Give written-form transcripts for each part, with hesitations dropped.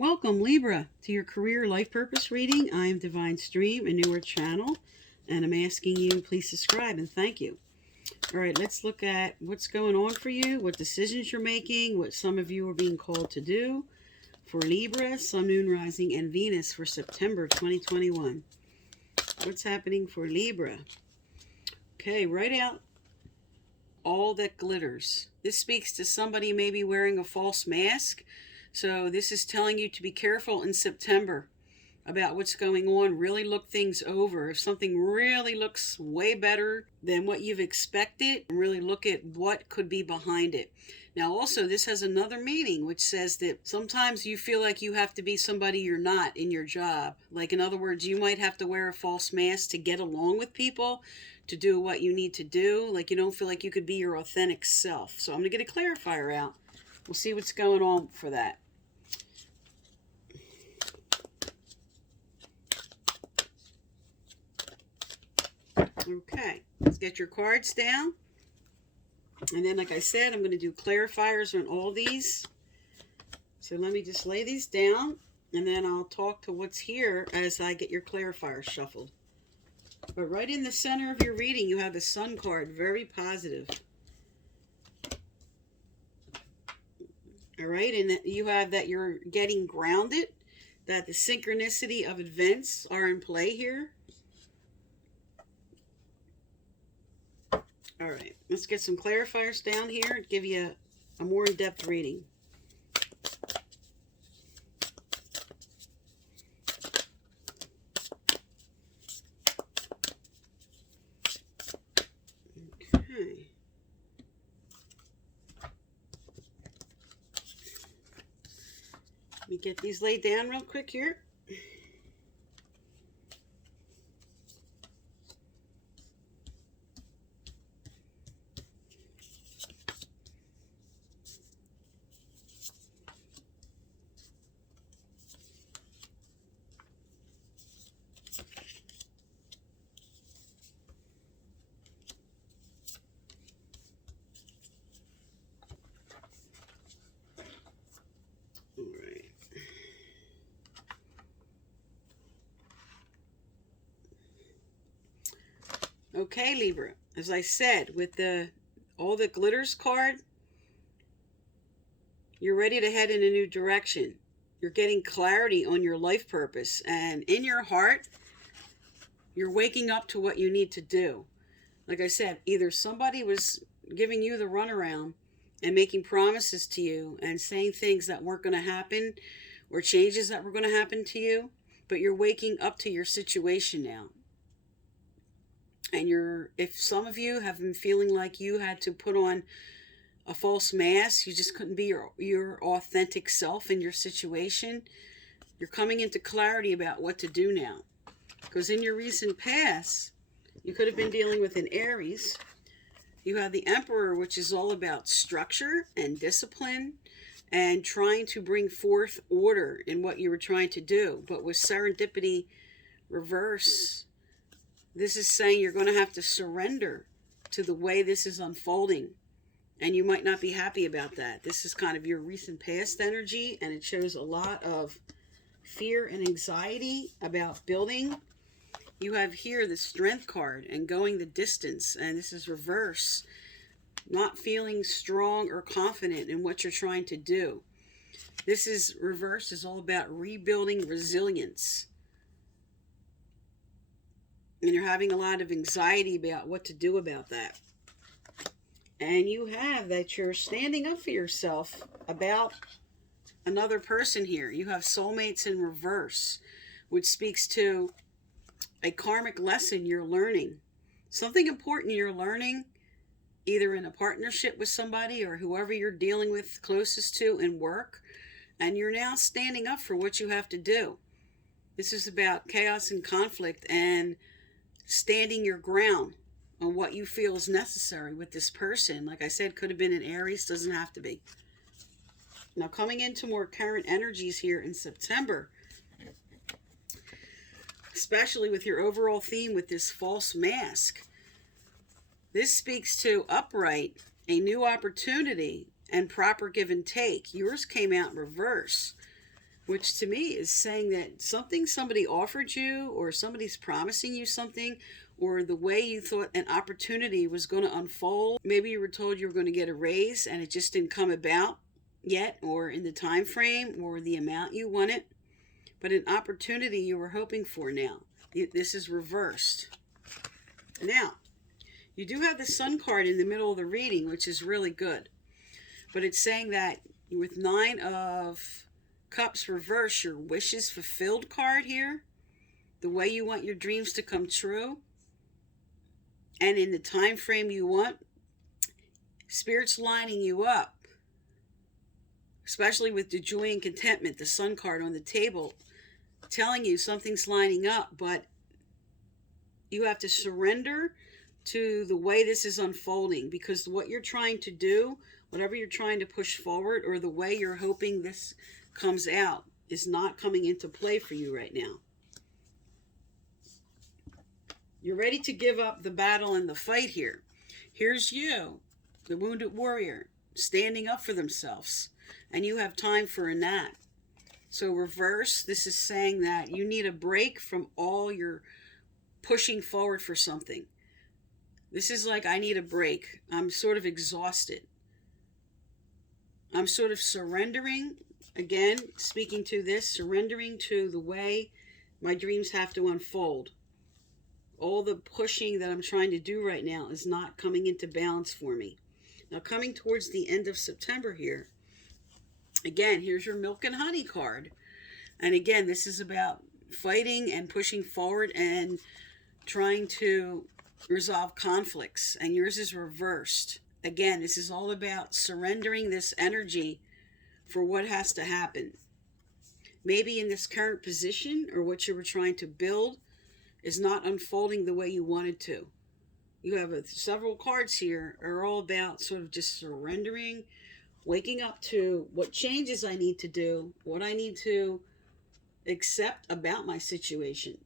Welcome, Libra, to your career life purpose reading. I am Divine Stream, a newer channel, and I'm asking you please subscribe and thank you. All right, let's look at what's going on for you, what decisions you're making, what some of you are being called to do for Libra, Sun, Moon, Rising, and Venus for September 2021. What's happening for Libra? Okay, write out all that glitters. This speaks to somebody maybe wearing a false mask. So this is telling you to be careful in September about what's going on. Really look things over. If something really looks way better than what you've expected, really look at what could be behind it. Now also, this has another meaning, which says that sometimes you feel like you have to be somebody you're not in your job. Like, in other words, you might have to wear a false mask to get along with people, to do what you need to do. Like, you don't feel like you could be your authentic self. So I'm going to get a clarifier out. We'll see what's going on for that. Okay, let's get your cards down. And then, like I said, I'm going to do clarifiers on all these. So let me just lay these down, and then I'll talk to what's here as I get your clarifiers shuffled. But right in the center of your reading, you have the Sun card, very positive. All right, and you have that you're getting grounded, that the synchronicity of events are in play here. All right, let's get some clarifiers down here and give you a more in-depth reading. Okay. Let me get these laid down real quick here. Okay, Libra, as I said, with the all the glitters card, you're ready to head in a new direction. You're getting clarity on your life purpose, and in your heart, you're waking up to what you need to do. Like I said, either somebody was giving you the runaround and making promises to you and saying things that weren't going to happen, or changes that were going to happen to you, but you're waking up to your situation now. And if some of you have been feeling like you had to put on a false mask, you just couldn't be your authentic self in your situation, you're coming into clarity about what to do now. Because in your recent past, you could have been dealing with an Aries. You have the Emperor, which is all about structure and discipline and trying to bring forth order in what you were trying to do. But with serendipity reverse, this is saying you're going to have to surrender to the way this is unfolding. And you might not be happy about that. This is kind of your recent past energy, and it shows a lot of fear and anxiety about building. You have here the Strength card and going the distance, and this is reverse. Not feeling strong or confident in what you're trying to do. This is reverse, is all about rebuilding resilience. And you're having a lot of anxiety about what to do about that. And you have that you're standing up for yourself about another person here. You have soulmates in reverse, which speaks to a karmic lesson you're learning. Something important you're learning, either in a partnership with somebody or whoever you're dealing with closest to in work. And you're now standing up for what you have to do. This is about chaos and conflict and standing your ground on what you feel is necessary with this person. Like I said, could have been an Aries, doesn't have to be. Now, coming into more current energies here in September, especially with your overall theme with this false mask, this speaks to upright, a new opportunity, and proper give and take. Yours came out in reverse. which to me is saying that somebody offered you, or somebody's promising you something, or the way you thought an opportunity was going to unfold. Maybe you were told you were going to get a raise and it just didn't come about yet, or in the time frame or the amount you wanted, but an opportunity you were hoping for now. This is reversed. Now, you do have the Sun card in the middle of the reading, which is really good. But it's saying that with 9 of Cups reverse, your wishes fulfilled card here, the way you want your dreams to come true, and in the time frame you want, Spirit's lining you up, especially with the joy and contentment, the Sun card on the table, telling you something's lining up, but you have to surrender to the way this is unfolding, because what you're trying to do, whatever you're trying to push forward, or the way you're hoping this comes out, is not coming into play for you right now. You're ready to give up the battle and the fight here. Here's you, the wounded warrior, standing up for themselves, and you have time for a nap. So reverse, this is saying that you need a break from all your pushing forward for something. This is like, I need a break. I'm sort of exhausted. I'm sort of surrendering. Again, speaking to this, surrendering to the way my dreams have to unfold. All the pushing that I'm trying to do right now is not coming into balance for me. Now, coming towards the end of September here, again, here's your Milk and Honey card. And again, this is about fighting and pushing forward and trying to resolve conflicts. And yours is reversed. Again, this is all about surrendering this energy for what has to happen. Maybe in this current position, or what you were trying to build, is not unfolding the way you wanted to. You have several cards here are all about sort of just surrendering, waking up to what changes I need to do, what I need to accept about my situation.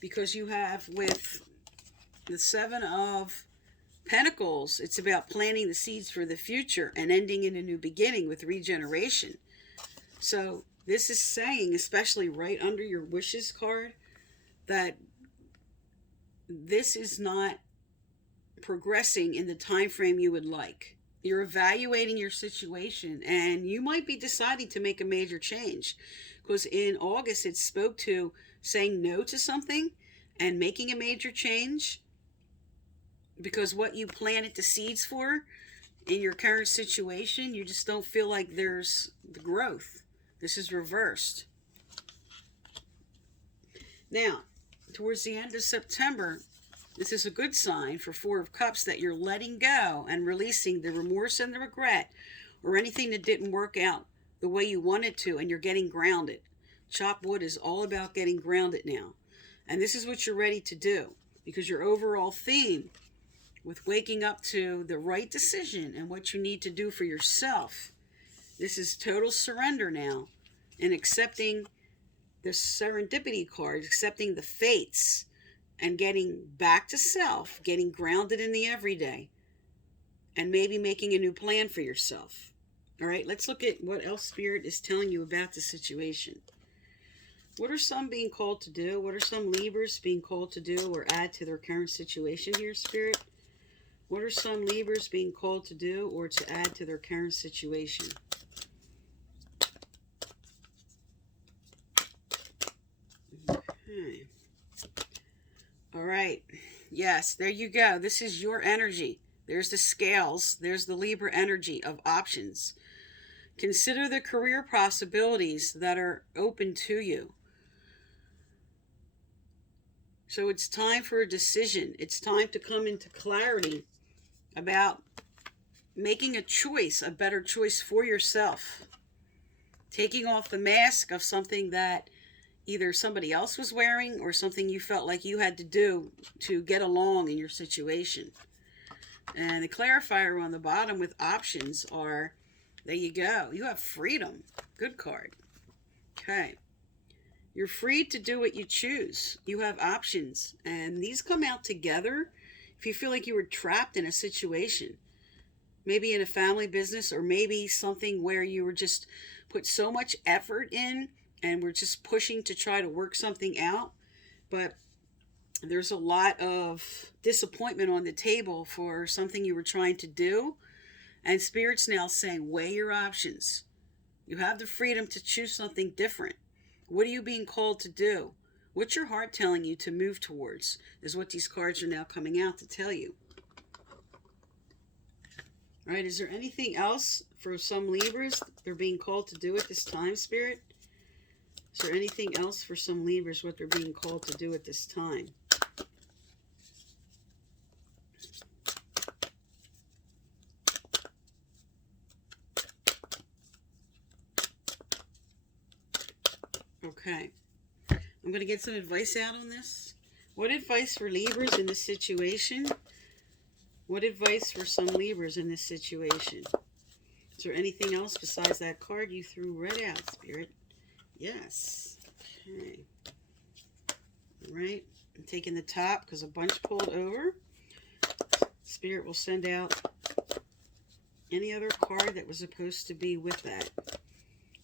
Because you have, with the 7 of Pentacles, it's about planting the seeds for the future and ending in a new beginning with regeneration. So this is saying, especially right under your wishes card, that this is not progressing in the time frame you would like. You're evaluating your situation, and you might be deciding to make a major change, because in August it spoke to saying no to something and making a major change, because what you planted the seeds for in your current situation, you just don't feel like there's the growth. This is reversed. Now, towards the end of September, this is a good sign for 4 of Cups that you're letting go and releasing the remorse and the regret, or anything that didn't work out the way you wanted to, and you're getting grounded. Chop wood is all about getting grounded now. And this is what you're ready to do, because your overall theme with waking up to the right decision and what you need to do for yourself, this is total surrender now, and accepting the serendipity card, accepting the fates, and getting back to self, getting grounded in the everyday, and maybe making a new plan for yourself. All right, let's look at what else Spirit is telling you about the situation. What are some being called to do? What are some Libras being called to do or add to their current situation here, Spirit? What are some Libras being called to do or to add to their current situation? Okay. All right. Yes, there you go. This is your energy. There's the scales. There's the Libra energy of options. Consider the career possibilities that are open to you. So it's time for a decision. It's time to come into clarity about making a choice, a better choice for yourself. Taking off the mask of something that either somebody else was wearing or something you felt like you had to do to get along in your situation. And the clarifier on the bottom with options are, there you go. You have freedom. Good card. Okay. You're free to do what you choose. You have options. And these come out together if you feel like you were trapped in a situation. maybe in a family business, or maybe something where you were just put so much effort in and we're just pushing to try to work something out. But there's a lot of disappointment on the table for something you were trying to do. And Spirit's now saying, weigh your options. You have the freedom to choose something different. What are you being called to do? What's your heart telling you to move towards is what these cards are now coming out to tell you. All right, is there anything else for some Libras they're being called to do at this time, Spirit? Is there anything else for some Libras what they're being called to do at this time? Okay. I'm going to get some advice out on this. What advice for Libras in this situation? What advice for some Libras in this situation? Is there anything else besides that card you threw right out, Spirit? Yes. Okay. All right. I'm taking the top because a bunch pulled over. Spirit will send out any other card that was supposed to be with that.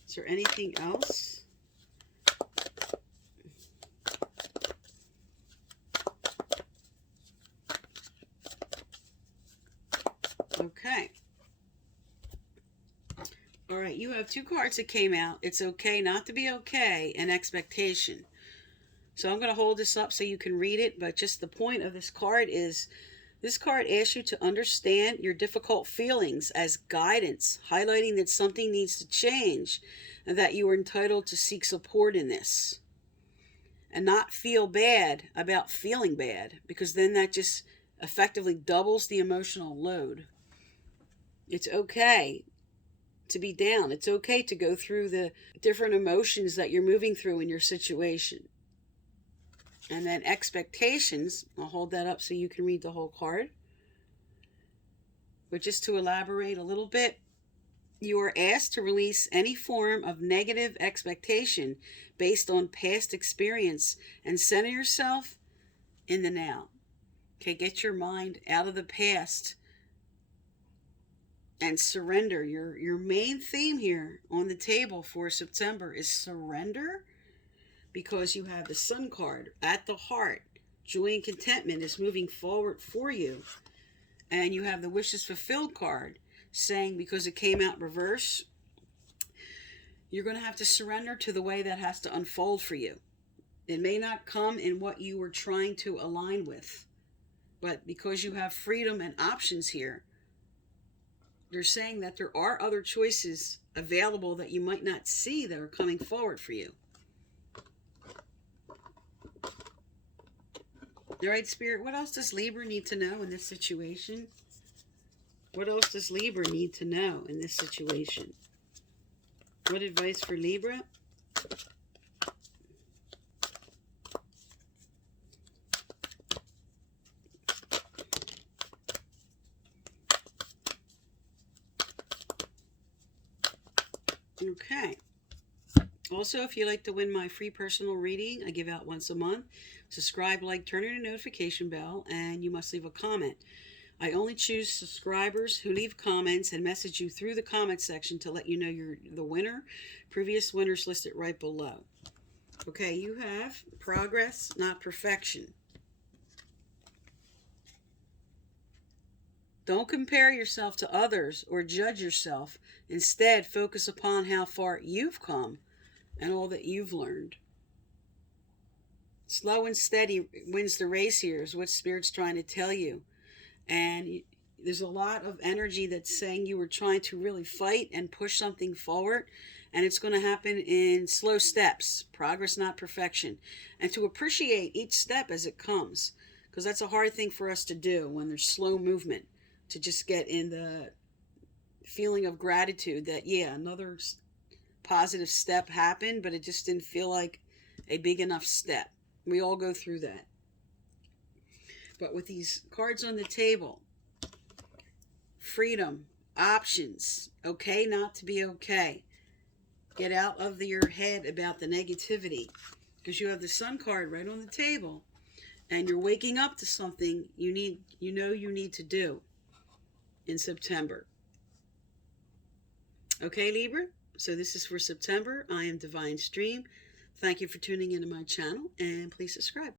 Is there anything else? Okay. All right, you have two cards that came out. It's okay not to be okay and expectation. So I'm going to hold this up so you can read it, but just the point of this card is this card asks you to understand your difficult feelings as guidance, highlighting that something needs to change and that you are entitled to seek support in this. And not feel bad about feeling bad, because then that just effectively doubles the emotional load. It's okay to be down. It's okay to go through the different emotions that you're moving through in your situation. And then expectations, I'll hold that up so you can read the whole card. But just to elaborate a little bit, you are asked to release any form of negative expectation based on past experience and center yourself in the now. Okay, get your mind out of the past and surrender. Your main theme here on the table for September is surrender, because you have the Sun card at the heart. Joy and contentment is moving forward for you. And you have the wishes fulfilled card saying, because it came out reverse, you're going to have to surrender to the way that has to unfold for you. It may not come in what you were trying to align with, but because you have freedom and options here, they're saying that there are other choices available that you might not see that are coming forward for you. All right, Spirit, what else does Libra need to know in this situation? What else does Libra need to know in this situation? What advice for Libra? Okay. Also, if you'd like to win my free personal reading, I give out once a month. Subscribe, like, turn on the notification bell, and you must leave a comment. I only choose subscribers who leave comments and message you through the comment section to let you know you're the winner. Previous winners listed right below. Okay, you have progress, not perfection. Don't compare yourself to others or judge yourself. Instead, focus upon how far you've come and all that you've learned. Slow and steady wins the race here is what Spirit's trying to tell you. And there's a lot of energy that's saying you were trying to really fight and push something forward, and it's going to happen in slow steps. Progress, not perfection. And to appreciate each step as it comes, because that's a hard thing for us to do when there's slow movement, to just get in the feeling of gratitude that, yeah, another positive step happened, but it just didn't feel like a big enough step. We all go through that. But with these cards on the table, freedom, options, okay not to be okay. Get out of your head about the negativity, because you have the Sun card right on the table, and you're waking up to something you need to do in September. Okay, Libra? So this is for September. I am Divine Stream. Thank you for tuning into my channel, and please subscribe.